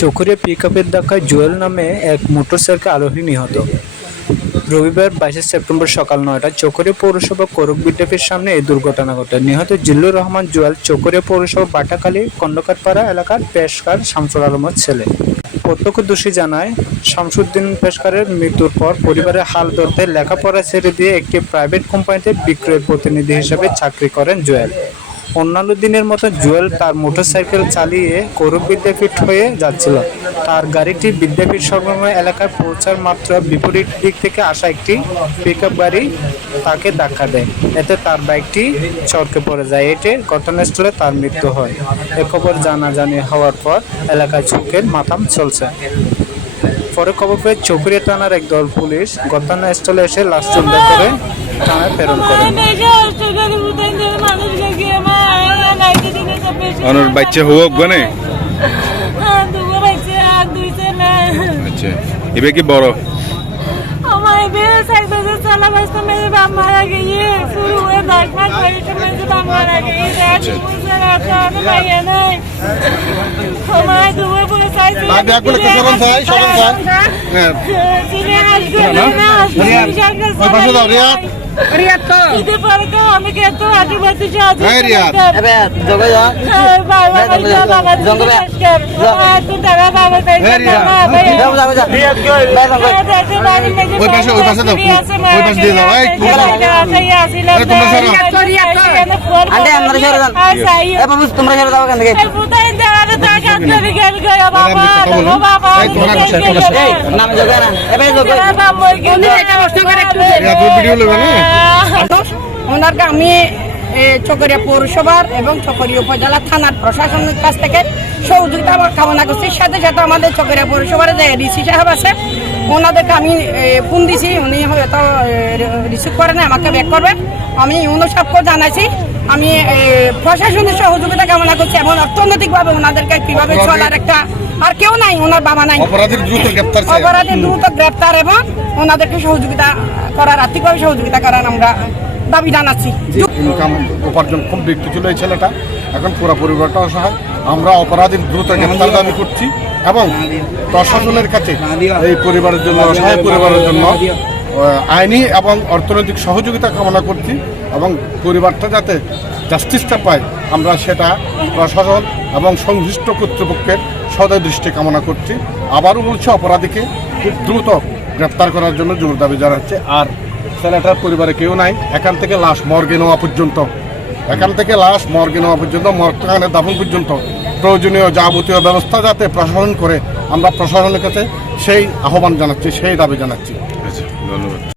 চকরিয়া পিকআপের ধাক্কায় জুয়েল নামে এক মোটরসাইকেল আরোহী নিহত। রবিবার বাইশে সেপ্টেম্বর সকাল নয়টায় চকরিয়া পৌরসভা করক বিদ্যাপীঠের সামনে এই দুর্ঘটনা ঘটে। নিহত জিল্লুর রহমান, জুয়েল চকরিয়া পৌরসভা বাটাখালী খন্দকারপাড়া এলাকার পেশকার শামসুল আলমের ছেলে। প্রত্যক্ষদর্শী জানায়, শামসুদ্দিন পেশকারের মৃত্যুর পর পরিবারের হাল ধরতে লেখাপড়া ছেড়ে দিয়ে একটি প্রাইভেট কোম্পানিতে বিক্রয়ের প্রতিনিধি হিসেবে চাকরি করেন জুয়েল। অন্যান্য দিনের মতো জুয়েল তার মোটরসাইকেল চালিয়ে কৌরব বিদ্যাপীঠ হয়ে যাচ্ছিল। তার গাড়িটি বিদ্যাপীঠ সংলগ্ন এলাকায় পৌঁছার মাত্র বিপরীত দিক থেকে আসা একটি পিকআপ গাড়ি তাকে ধাক্কা দেয়। এতে তার বাইকটি চড়কে পড়ে যায়। এতে ঘটনাস্থলে তার মৃত্যু হয়। এ খবর জানাজানি হওয়ার পর এলাকায় চোখের মাথাম চলছে। পরে খবর পেয়ে চকুরিয়া থানার একদল পুলিশ ঘটনাস্থলে এসে লাশ উদ্ধার করে থানায় প্রেরণ করে। অনর বাচ্চা হোক গনে? আচ্ছা এবার কি বড়? আমার বেশ সাইকেল চালা বাসটা মেরে বাপ মারা গিয়ে শুরু হয়ে দশ মাস হয়েছে মেরে বাপ মারা গিয়ে আচ্ছা। ভাইয়া নাই। আমার পরে সরান সরান। হ্যাঁ। ওই পাশে দাও, রিয়াদ। ঈদের পরে তো আমি কিন্তু আজু বাজু সাহায্য হ্যাঁ, রিয়াদ। হ্যাঁ, রিয়াদ। ওই পাশে, ওই পাশে দাও, ওই পাশে দিয়ে দাও, এই, তোমরা সরো। তোমরা সরো। আন্টি, আমরা সরে যান। এ বাবু তোমরা ছেড়ে দাও এখান থেকে এই, তোমরা বসে, তোমরা বসে। এই নামে যোগে না এবার যোগে রিয়াদ, ওই ভিডিও নেবে ওনারকে আমি এ, চকরিয়া পৌরসভার এবং চকরিয়া উপজেলা থানার প্রশাসনের কাছ থেকে সহযোগিতা কামনা করছি। সাথে সাথে আমাদের চকরিয়া পৌরসভার যে ডিসি সাহেব আছে ওনাদেরকে আমি ফোন দিছি। উনি হয়তো রিসিভ করে না আমাকে ব্যাক করবে। আমি ইউনো সাহেবকেও জানাইছি। আমি প্রশাসনের সহযোগিতা কামনা করছি এবং অর্থনৈতিকভাবে ওনাদেরকে কীভাবে চলার একটা আর কেউ নাই ওনার বাবা নাই। অপরাধীর দ্রুত গ্রেপ্তার চাই। দ্রুত গ্রেপ্তার এবং ওনাদেরকে সহযোগিতা করার আর্থিকভাবে সহযোগিতা করার আমরা দাবি জানাচ্ছি। ইনকাম উপার্জন খুব দেখতে ছিল এই ছেলেটা। এখন পুরো পরিবারটা অসহায়। আমরা অপরাধীর দ্রুত গ্রেপ্তার দাবি করছি। এবং প্রশাসনের কাছে এই পরিবারের জন্য, অসহায় পরিবারের জন্য আইনি এবং অর্থনৈতিক সহযোগিতা কামনা করছি এবং পরিবারটা যাতে জাস্টিসটা পায়, আমরা সেটা প্রশাসন এবং সংশ্লিষ্ট কর্তৃপক্ষের সদয় দৃষ্টি কামনা করছি। আবারও বলছি, অপরাধীকে খুব দ্রুত গ্রেপ্তার করার জন্য জোর দাবি জানাচ্ছে। আর ছেলেটার পরিবারে কেউ নাই, এখান থেকে লাশ মর্গে নেওয়া পর্যন্ত, এখান থেকে লাশ মর্গে নেওয়া পর্যন্ত মর্গখানে দাফন পর্যন্ত প্রয়োজনীয় যাবতীয় ব্যবস্থা যাতে প্রশাসন করে, আমরা প্রশাসনের কাছে সেই আহ্বান জানাচ্ছি, সেই দাবি জানাচ্ছি। আচ্ছা ধন্যবাদ।